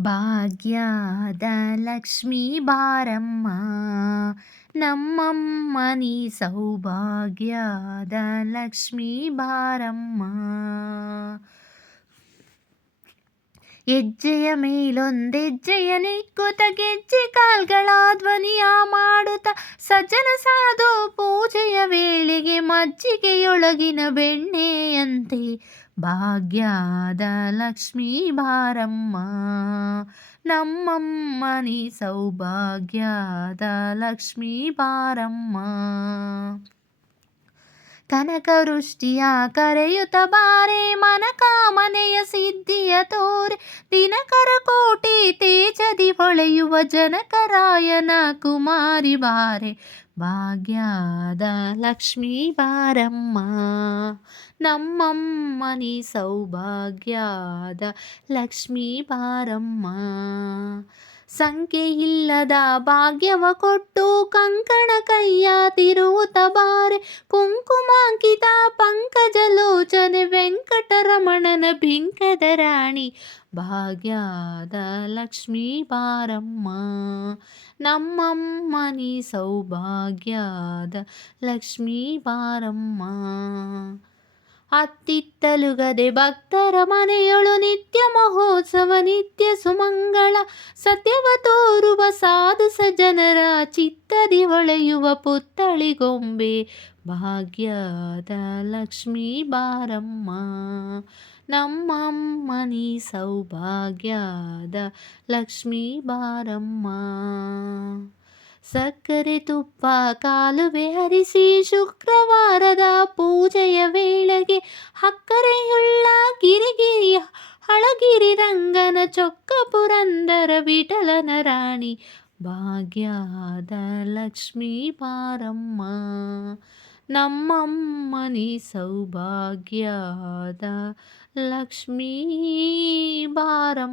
ಭಾಗ್ಯದ ಲಕ್ಷ್ಮೀ ಬಾರಮ್ಮ ನಮ್ಮಮ್ಮ ನೀ ಸೌಭಾಗ್ಯದ ಲಕ್ಷ್ಮೀ ಬಾರಮ್ಮ. ಹೆಜ್ಜೆಯ ಮೇಲೊಂದೆಜ್ಜೆಯ ನಿಕ್ಕುತ ಗೆಜ್ಜೆ ಕಾಲ್ಗಳ ಧ್ವನಿಯ ಮಾಡುತ್ತ ಸಜ್ಜನ ಸಾಧು ಪೂಜೆಯ ವೇಳೆಗೆ ಮಜ್ಜಿಗೆಯೊಳಗಿನ ಬೆಣ್ಣೆಯಂತೆ ಭಾಗ್ಯದ ಲಕ್ಷ್ಮೀ ಬಾರಮ್ಮ ನಮ್ಮಮ್ಮ ನೀ ಸೌಭಾಗ್ಯದ ಲಕ್ಷ್ಮೀ ಬಾರಮ್ಮ. ಕನಕ ವೃಷ್ಟಿಯ ಕರೆಯುತ್ತ ಬಾರೆ ಮನಕಾಮನೆಯ ಸಿದ್ಧಿಯ ತೋರೆ ದಿನಕರ ಕೋಟೆ ತೇಜದಿ ಹೊಳೆಯುವ ಜನಕರಾಯನ ಕುಮಾರಿ ಬಾರೆ ಭಾಗ್ಯದ ಲಕ್ಷ್ಮೀ ಬಾರಮ್ಮ ನಮ್ಮಮ್ಮ ನೀ ಸೌಭಾಗ್ಯದ ಲಕ್ಷ್ಮೀ ಬಾರಮ್ಮ. ಸಂಖ್ಯೆಯಿಲ್ಲದ ಭಾಗ್ಯವ ಕೊಟ್ಟು ಕಂಕಣ ಕೈಯ ತಿರುವುತ ಬಾರೆ ಕುಂಕುಮಾಂಕಿತ ಪಂಕಜಲೋಚನೆ ವೆಂಕಟರಮಣನ ಬಿಂಕದ ರಾಣಿ ಭಾಗ್ಯದ ಲಕ್ಷ್ಮೀ ಬಾರಮ್ಮ ನಮ್ಮಮ್ಮ ನೀ ಸೌಭಾಗ್ಯದ ಲಕ್ಷ್ಮೀ ಬಾರಮ್ಮ. ಅತ್ತಿತ್ತಲುಗದೆ ಭಕ್ತರ ಮನೆಯೊಳು ನಿತ್ಯ ಮಹೋತ್ಸವ ನಿತ್ಯ ಸುಮಂಗಳ ಸತ್ಯವ ತೋರುವ ಸಾಧು ಸಜ್ಜನರ ಚಿತ್ತದಿ ಹೊಳೆಯುವ ಪುತ್ತಳಿಗೊಂಬೆ ಭಾಗ್ಯದ ಲಕ್ಷ್ಮೀ ಬಾರಮ್ಮ ನಮ್ಮಮ್ಮ ನೀ ಸೌಭಾಗ್ಯದ ಲಕ್ಷ್ಮೀ ಬಾರಮ್ಮ. ಸಕ್ಕರೆ ತುಪ್ಪ ಕಾಲುವೆ ಹರಿಸಿ ಶುಕ್ರವಾರದ ಪೂಜೆಯ ವೇಳೆಗೆ ಅಕ್ಕರೆಯುಳ್ಳ ಗಿರಿಗಿರಿಯ ಹಳಗಿರಿ ರಂಗನ ಚೊಕ್ಕ ಪುರಂದರ ವಿಠಲನ ರಾಣಿ ಭಾಗ್ಯದ ಲಕ್ಷ್ಮೀ ಬಾರಮ್ಮ ನಮ್ಮಮ್ಮ ನೀ ಸೌಭಾಗ್ಯದ ಲಕ್ಷ್ಮೀ ಬಾರಮ್ಮ.